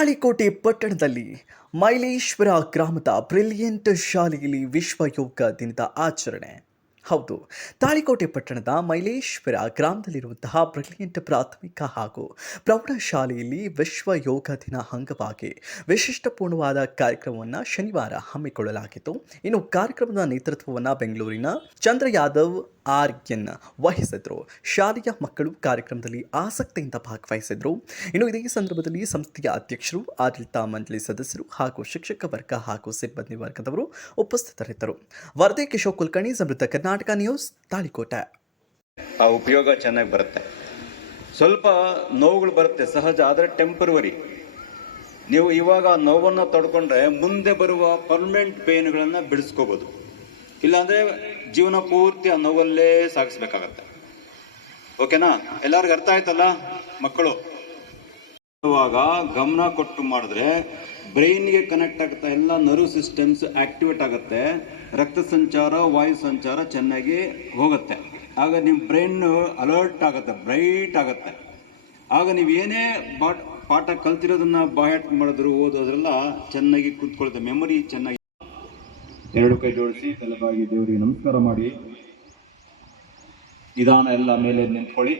ತಾಳಿಕೋಟೆ ಪಟ್ಟಣದಲ್ಲಿ ಮೈಲೇಶ್ವರ ಗ್ರಾಮದ ಬ್ರಿಲಿಯಂಟ್ ಶಾಲೆಯಲ್ಲಿ ವಿಶ್ವ ಯೋಗ ದಿನದ ಆಚರಣೆ. ಹೌದು, ತಾಳಿಕೋಟೆ ಪಟ್ಟಣದ ಮೈಲೇಶ್ವರ ಗ್ರಾಮದಲ್ಲಿರುವಂತಹ ಬ್ರಿಲಿಯಂಟ್ ಪ್ರಾಥಮಿಕ ಹಾಗೂ ಪ್ರೌಢಶಾಲೆಯಲ್ಲಿ ವಿಶ್ವ ಯೋಗ ದಿನ ಅಂಗವಾಗಿ ವಿಶಿಷ್ಟಪೂರ್ಣವಾದ ಕಾರ್ಯಕ್ರಮವನ್ನು ಶನಿವಾರ ಹಮ್ಮಿಕೊಳ್ಳಲಾಗಿತ್ತು. ಇನ್ನು ಕಾರ್ಯಕ್ರಮದ ನೇತೃತ್ವವನ್ನು ಬೆಂಗಳೂರಿನ ಚಂದ್ರ ಯಾದವ್ ಆರ್ಯನ್ ವಹಿಸಿದ್ರು. ಶಾಲೆಯ ಮಕ್ಕಳು ಕಾರ್ಯಕ್ರಮದಲ್ಲಿ ಆಸಕ್ತಿಯಿಂದ ಭಾಗವಹಿಸಿದ್ರು. ಇನ್ನು ಇದೇ ಸಂದರ್ಭದಲ್ಲಿ ಸಂಸ್ಥೆಯ ಅಧ್ಯಕ್ಷರು, ಆಡಳಿತ ಮಂಡಳಿ ಸದಸ್ಯರು ಹಾಗೂ ಶಿಕ್ಷಕ ವರ್ಗ ಹಾಗೂ ಸಿಬ್ಬಂದಿ ವರ್ಗದವರು ಉಪಸ್ಥಿತರಿದ್ದರು. ವರದಿ ಕಿಶೋರ್ ಕುಲಕರ್ಣಿ, ಸಮೃದ್ಧ ಕರ್ನಾಟಕ ನ್ಯೂಸ್, ತಾಳಿಕೋಟೆ. ಆ ಉಪಯೋಗ ಚೆನ್ನಾಗಿ ಬರುತ್ತೆ. ಸ್ವಲ್ಪ ನೋವುಗಳು ಬರುತ್ತೆ ಸಹಜ, ಆದರೆ ಟೆಂಪರವರಿ. ನೀವು ಇವಾಗ ನೋವನ್ನು ತಡ್ಕೊಂಡ್ರೆ ಮುಂದೆ ಬರುವ ಪರ್ಮನೆಂಟ್ ಪೇನ್ಗಳನ್ನು ಬಿಡಿಸ್ಕೋಬೋದು. ಇಲ್ಲಾಂದರೆ ಜೀವನ ಪೂರ್ತಿ ಆ ನೋವಲ್ಲೇ ಸಾಗಿಸ್ಬೇಕಾಗತ್ತೆ. ಓಕೆನಾ? ಎಲ್ಲರಿಗೂ ಅರ್ಥ ಆಯ್ತಲ್ಲ ಮಕ್ಕಳು? ಇವಾಗ ಗಮನ ಕೊಟ್ಟು ಮಾಡಿದ್ರೆ ಬ್ರೈನ್ಗೆ ಕನೆಕ್ಟ್ ಆಗುತ್ತೆ, ಎಲ್ಲ ನರ್ವ್ ಸಿಸ್ಟಮ್ಸ್ ಆಕ್ಟಿವೇಟ್ ಆಗುತ್ತೆ, ರಕ್ತ ಸಂಚಾರ, ವಾಯು ಸಂಚಾರ ಚೆನ್ನಾಗಿ ಹೋಗುತ್ತೆ. ಆಗ ನಿಮ್ಮ ಬ್ರೈನ್ ಅಲರ್ಟ್ ಆಗುತ್ತೆ, ಬ್ರೈಟ್ ಆಗುತ್ತೆ. ಆಗ ನೀವು ಏನೇ ಪಾಠ ಕಲ್ತಿರೋದನ್ನ ಬಾಯಾಟ ಮಾಡಿದ್ರು, ಓದೋದ್ರೆಲ್ಲ ಚೆನ್ನಾಗಿ ಕೂತ್ಕೊಳ್ತೆ, ಮೆಮೊರಿ ಚೆನ್ನಾಗಿ. ಎರಡು ಕೈ ಜೋಡಿಸಿ ತಲೆಬಾಗಿ ದೇವರಿಗೆ ನಮಸ್ಕಾರ ಮಾಡಿ, ನಿಧಾನ ಎಲ್ಲ ಮೇಲೆ ನಿಂತ್ಕೊಳ್ಳಿ.